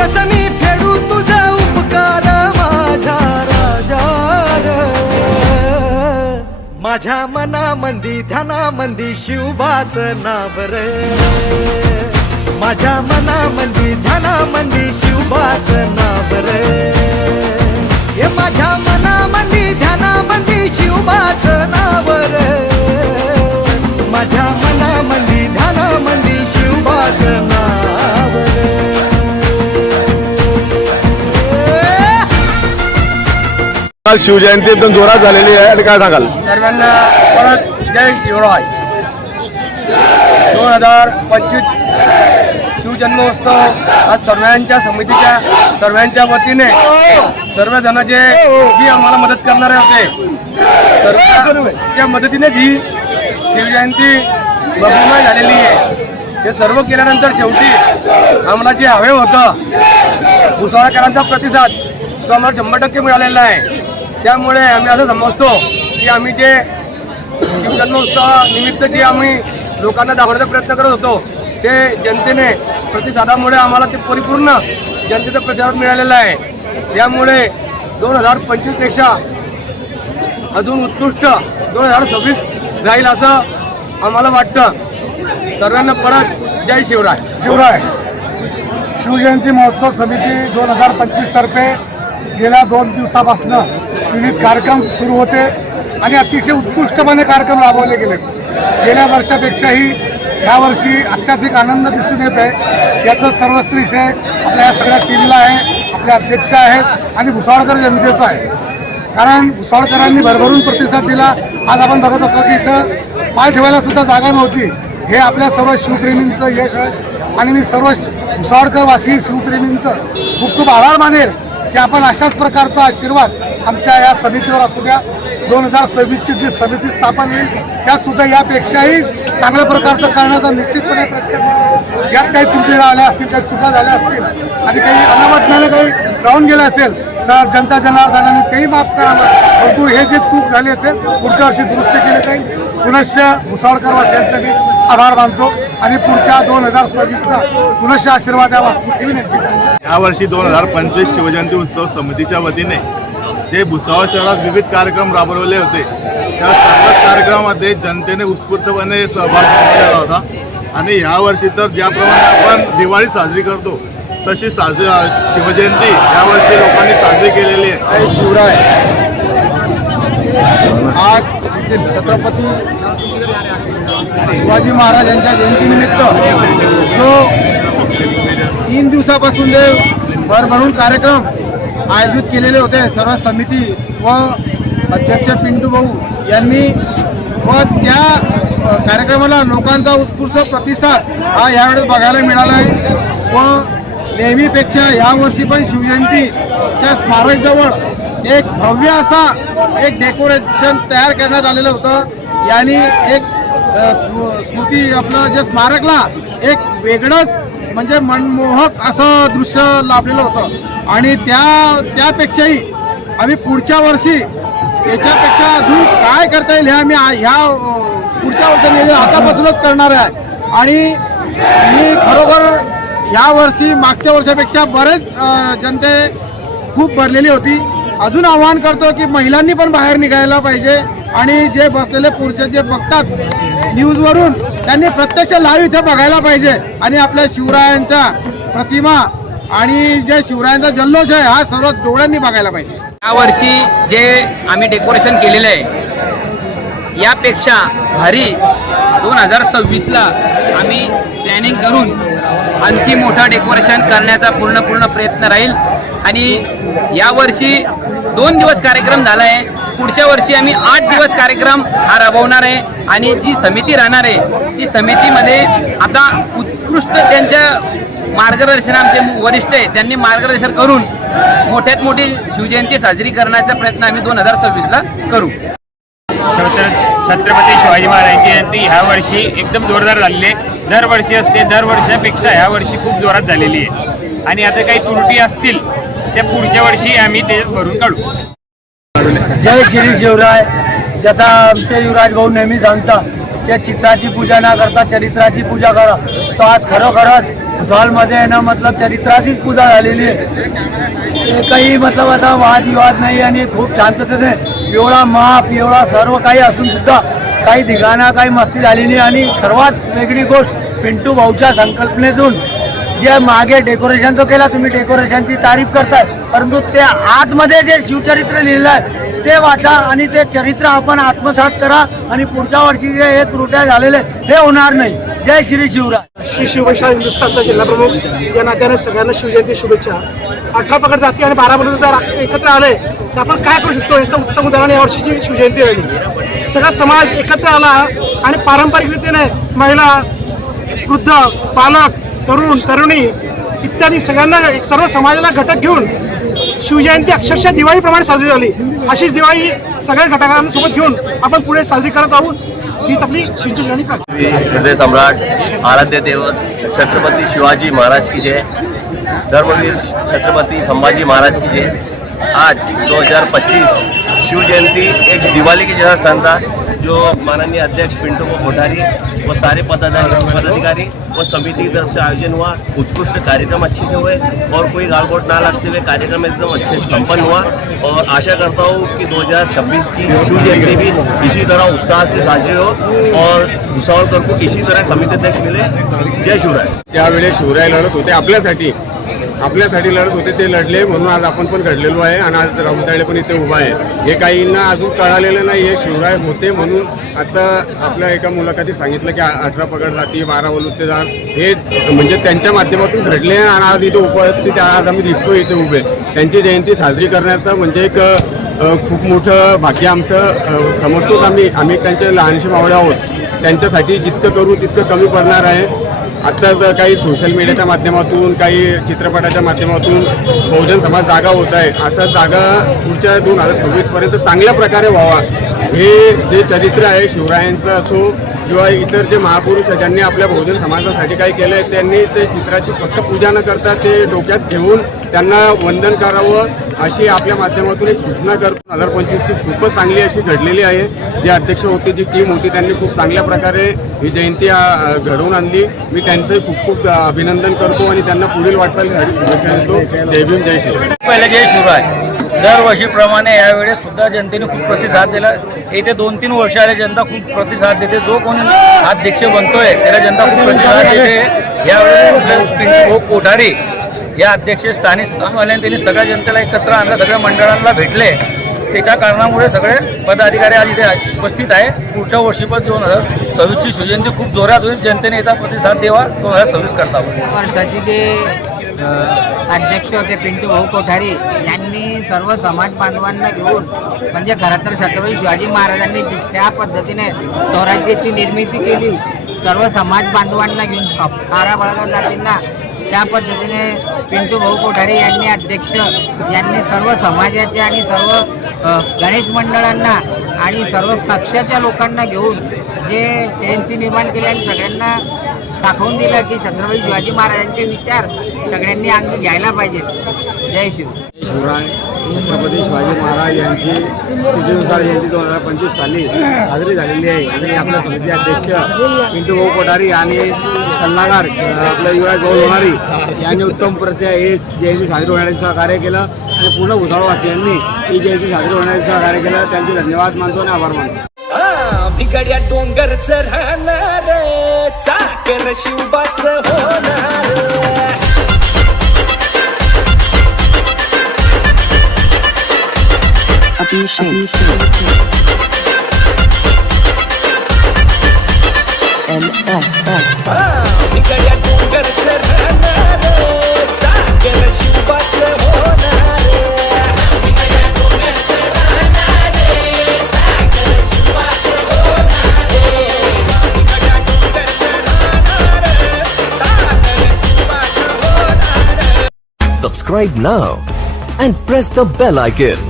कसं मी फेडू तुझा उपकार माझ्या राजा माझ्या मनामंदी ध्यानामंदी शिवबाच नाव रे. माझ्या मनामंदी ध्यानामंदी शिवबाच नावर हे माझ्या काल शिवजयंती एकदम जोरात झालेली आहे. आणि काय सांगाल? सर्वांना परत जय शिवराय. दोन हजार पंचवीस शिवजन्मोत्सव आज सर्वांच्या समितीच्या सर्वांच्या वतीने सर्वजण जे जी आम्हाला मदत करणारे होते. सर्वांच्या मदतीने जी शिवजयंती भव्यमय झालेली आहे. हे सर्व केल्यानंतर शेवटी आम्हाला जे हवे होतं भुसावळकरांचा प्रतिसाद तो आम्हाला शंभर टक्के मिळालेला आहे. त्यामुळे आम्ही असं समजतो की आम्ही जे शिवजन्मोत्सव निमित्त जे आम्ही लोकांना दाखवण्याचा प्रयत्न करत होतो ते जनतेने प्रतिसादामुळे आम्हाला ते परिपूर्ण जनतेचा प्रतिसाद मिळालेला आहे. त्यामुळे दोन हजार पंचवीसपेक्षा अजून उत्कृष्ट दोन हजार सव्वीस राहील असं आम्हाला वाटतं. सर्वांना परत जय शिवराय. शिवराय. शिवजयंती महोत्सव समिती दोन हजार पंचवीस तर्फे गेल्या दोन दिवसापासून विविध कार्यक्रम सुरू होते आणि अतिशय उत्कृष्टपणे कार्यक्रम राबवले गेले. गेल्या वर्षापेक्षाही यावर्षी अत्याधिक आनंद दिसून येत आहे. याचं सर्वश्रेष आहे आपल्या या सगळ्या टीमला आहे आपले अध्यक्ष आहेत आणि भुसावळकर जनतेचा आहे. कारण भुसावळकरांनी भरभरून प्रतिसाद दिला. आज आपण बघत असतो की इथं पाय ठेवायला सुद्धा जागा नव्हती. हे आपल्या सर्व शिवप्रेमींचं यश आहे. आणि मी सर्व भुसावळकर वासी शिवप्रेमींचं खूप खूप आभार मानेल की आपण अशाच प्रकारचा आशीर्वाद आमच्या या समितीवर असू द्या. दोन हजार सव्वीसची जी समिती स्थापन होईल त्यातसुद्धा यापेक्षाही चांगल्या प्रकारचं करण्याचा निश्चितपणे प्रयत्न करू. यात काही त्रुटी आल्या असतील काही चुका झाल्या असतील आणि काही अनावटण्याने काही राहून गेलं असेल तर जनता जनार्दनाने तेही माफ करावं. परंतु हे जे चूक झाली असेल पुढच्या वर्षी दुरुस्त केली जाईल. पुनश्च भुसावळकर वासियांचा मी आभार मानतो. आणि पुढच्या दोन हजार सव्वीसला पुनश्च आशीर्वाद द्यावा ही विनंती करतो. यावर्षी दोन हजार पंचवीस शिवजयंती उत्सव समितीच्या वतीने जे भुसावळ शहरात विविध कार्यक्रम राबवले होते त्या सर्वच कार्यक्रमामध्ये जनतेने उत्स्फूर्तपणे सहभाग घेतलेला होता. आणि यावर्षी तर ज्याप्रमाणे आपण दिवाळी साजरी करतो तशी साजरी शिवजयंती यावर्षी लोकांनी साजरी केलेली आहे. जय शिवराय. आज छत्रपती शिवाजी महाराज यांच्या जयंतीनिमित्त जो तीन दिवसापासून जे भरभरून कार्यक्रम आयोजित केलेले होते सर्व समिती व अध्यक्ष पिंटू भाऊ यांनी व त्या कार्यक्रमाला लोकांचा उत्स्फूर्त प्रतिसाद हा यावेळेस बघायला मिळाला आहे. व नेहमीपेक्षा यावर्षी पण शिवजयंतीच्या स्मारकजवळ एक भव्य असा एक डेकोरेशन तयार करण्यात आलेलं होतं. यांनी एक स्मृती आपलं जे स्मारकला एक वेगळंच म्हणजे मनमोहक असं दृश्य लाभलेलं होतं. आणि त्या त्यापेक्षाही आम्ही पुढच्या वर्षी याच्यापेक्षा अजून काय करता येईल हे आम्ही ह्या पुढच्या वर्षी आतापासूनच करणार आहे. आणि मी खरोखर या वर्षी मागच्या वर्षापेक्षा बरेच जनते खूप भरलेली होती. अजून आव्हान करतो की महिलांनी पण बाहेर निघायला पाहिजे. आणि जे बसलेले पुरुष जे बघतात न्यूजवरून त्यांनी प्रत्यक्ष लाईव्ह इथे बघायला पाहिजे. आणि आपल्या शिवरायांचा प्रतिमा आणि जे शिवरायांचा जल्लोष आहे हा सर्व डोळ्यांनी बघायला पाहिजे. यावर्षी जे आम्ही डेकोरेशन केलेलं आहे यापेक्षा भारी दोन हजार सव्वीसला आम्ही प्लॅनिंग करून आणखी मोठा डेकोरेशन करण्याचा पूर्ण पूर्ण प्रयत्न राहील. आणि यावर्षी दोन दिवस कार्यक्रम झाला आहे पुढच्या वर्षी आम्ही आठ दिवस कार्यक्रम हा राबवणार आहे आणि जी समिती राहणार आहे ती समितीमध्ये आता उत्कृष्ट त्यांच्या मार्गदर्शन आमचे वरिष्ठ आहे त्यांनी मार्गदर्शन करून मोठ्यात मोठी शिवजयंती साजरी करण्याचा प्रयत्न आम्ही दोन हजार सव्वीसला करू. छत्रपती शिवाजी महाराजांची जयंती ह्या वर्षी एकदम जोरदार झालेली आहे. दरवर्षी असते दरवर्षापेक्षा ह्या वर्षी खूप जोरात झालेली आहे. आणि आता काही त्रुटी असतील त्या पुढच्या वर्षी आम्ही त्याच्यात भरून काढू. जय श्री शिवराय. जसा आमचे युवराज भाऊ नेहमी सांगतात त्या चित्राची पूजा न करता चरित्राची पूजा करा. तो आज खरोखरच हॉलमध्ये आहे ना मतलब चरित्राचीच पूजा झालेली आहे. काही मतलब आता वादविवाद नाही आणि खूप शांततेने एवढा माप एवढा सर्व काही असून सुद्धा काही ठिकाणं काही मस्ती झालेली आणि सर्वात वेगळी गोष्ट पिंटू भाऊच्या संकल्पनेतून जे मागे डेकोरेशन तो केला तुम्ही डेकोरेशनची तारीफ करताय. परंतु ते आतमध्ये जे शिवचरित्र लिहिलं आहे ते वाचा आणि ते चरित्र आपण आत्मसात करा आणि पुढच्या वर्षी जे हे त्रुट्या झालेले हे होणार नाही. जय श्री शिवराय. श्री शिवशा हिंदुस्थानचा जिल्हा प्रमुख या नात्याने सगळ्यांना शिवजयंती शुभेच्छा. अठरा पकड जाती आणि बारा पकड जर एकत्र आले तर आपण काय करू शकतो याचं उत्तम उदाहरण यावर्षीची शिवजयंती राहिली. सगळा समाज एकत्र आला आणि पारंपरिक रीतीने महिला वृद्ध पालक तरुण तरुणी इत्यादी सगळ्यांना एक- सर्व समाजाला घटक घेऊन शिवजयंती अक्षरशः दिवाळीप्रमाणे साजरी झाली. अशीच दिवाळी सगळ्या घटकांसोबत घेऊन आपण पुढे साजरी करत आहोत. हीच आपली शिवजयंती हृदय सम्राट आराध्य देवत छत्रपती शिवाजी महाराज की जय. धर्मवीर छत्रपती संभाजी महाराज की जय. आज 2025 पच्चीस शिवजयंती एक दिवाली की जैसा सन था जो माननीय अध्यक्ष पिंटू कोठारी, व सारे पदाधिकारी पदाधिकारी, व समिति की तरफ़ से आयोजन हुआ। उत्कृष्ट कार्यक्रम अच्छे से हुए और कोई गालगोट ना लगते हुए। कार्यक्रम एकदम अच्छे से संपन्न हुआ और आशा करता हूँ कि 2026 की शिव जयंती भी इसी तरह उत्साह से साजरी हो और भुसावळकर को इसी तरह समिति अध्यक्ष मिले। जय शिवराय। त्यावेळेस शिवराय लढत होते आपल्यासाठी आपल्यासाठी लढत होते ते लढले म्हणून आज आपण पण घडलेलो आहे आणि आज राऊताळे पण इथे उभा आहे. हे काहींना अजून कळालेलं नाही हे शिवराय होते म्हणून आता आपल्या एका मुलाखतीत सांगितलं की अठरा पगड जाती बारा जात हे म्हणजे त्यांच्या माध्यमातून घडले आणि आज इथे उपस्थित आज आम्ही दिसतो इथे उभे. त्यांची जयंती साजरी करण्याचं म्हणजे एक खूप मोठं भाग्य आमचं समजतोच आम्ही. आम्ही त्यांचे लहानशी मावळे आहोत. त्यांच्यासाठी जितकं करू तितकं कमी पडणार आहे. आत्ताच काही सोशल मीडियाच्या माध्यमातून काही चित्रपटाच्या माध्यमातून बहुजन समाज जागा होत आहे असा जागा पुढच्या दोन हजार सव्वीसपर्यंत चांगल्या प्रकारे व्हावा. हे जे चरित्र आहे शिवरायांचं असो किंवा इतर जे महापुरुष आहेत ज्यांनी आपल्या बहुजन समाजासाठी काही केलं आहे त्यांनी ते चित्राची फक्त पूजा न करता ते डोक्यात घेऊन त्यांना वंदन करावं अशी आपल्या माध्यमातून एक सूचना करतो. दोन हजार पंचवीसची खूपच चांगली अशी घडलेली आहे. जे अध्यक्ष होते जी टीम होती त्यांनी खूप चांगल्या प्रकारे ही जयंती घडवून आणली. मी त्यांचंही खूप खूप अभिनंदन करतो आणि त्यांना पुढील वाटचाल शुभेच्छा देतो. जय भीम जय श्री पहिला जय शिवराय. दरवर्षीप्रमाणे यावेळेस सुद्धा जनतेने खूप प्रतिसाद दिला. येथे दोन तीन वर्ष आले जनता खूप प्रतिसाद देते. जो कोणी अध्यक्ष बनतोय त्याला जनता खूप प्रतिसाद देते. यावेळेस पिंटू भाऊ कोठारे या अध्यक्ष स्थानिक स्थानवाल्याने त्यांनी सगळ्या जनतेला एकत्र आणलं. सगळ्या मंडळांना भेटले. त्याच्या कारणामुळे सगळे पदाधिकारी आज इथे उपस्थित आहे पुढच्या वर्षी पण दोन हजार सव्वीसची शिवजयंती खूप जोरात होईल. जनतेने याचा प्रतिसाद द्यावा. दोन हजार सव्वीस करता वर्षाचे जे अध्यक्ष होते पिंटू भाऊ कोठारी यांनी सर्व समाज बांधवांना घेऊन म्हणजे खरं तर छत्रपती शिवाजी महाराजांनी त्या पद्धतीने स्वराज्याची निर्मिती केली. सर्व समाज बांधवांना घेऊन कारा बळगाव जातींना त्या पद्धतीने पिंटू भाऊ कोठारे यांनी अध्यक्ष यांनी सर्व समाजाचे आणि सर्व गणेश मंडळांना आणि सर्व पक्षाच्या लोकांना घेऊन जे जयंती निर्माण केली आणि सगळ्यांना दाखवून दिलं की छत्रपती शिवाजी महाराजांचे विचार सगळ्यांनी आणून घ्यायला पाहिजेत. जय शिव. शिवराय. छत्रपती शिवाजी महाराज यांची तिथीनुसार जयंती दोन हजार पंचवीस साली साजरी झालेली आहे. आणि आपल्या समिती अध्यक्ष पिंटू भाऊ कोठारी आणि सल्लागार आपला आपलं युवराज भाऊ लोणारी यांनी उत्तम प्रत्यय हे जयंती साजरी होण्याचं सहकार्य केलं. आणि पूर्ण भुसाळवासियांनी ही जयंती साजरी होण्याचं सहकार्य केलं. त्यांचे धन्यवाद मानतो आणि आभार मानतो. बिगड्या डोंगरच राहणार चाकर शिवबाच होणार Abusing. Subscribe now and press the bell icon.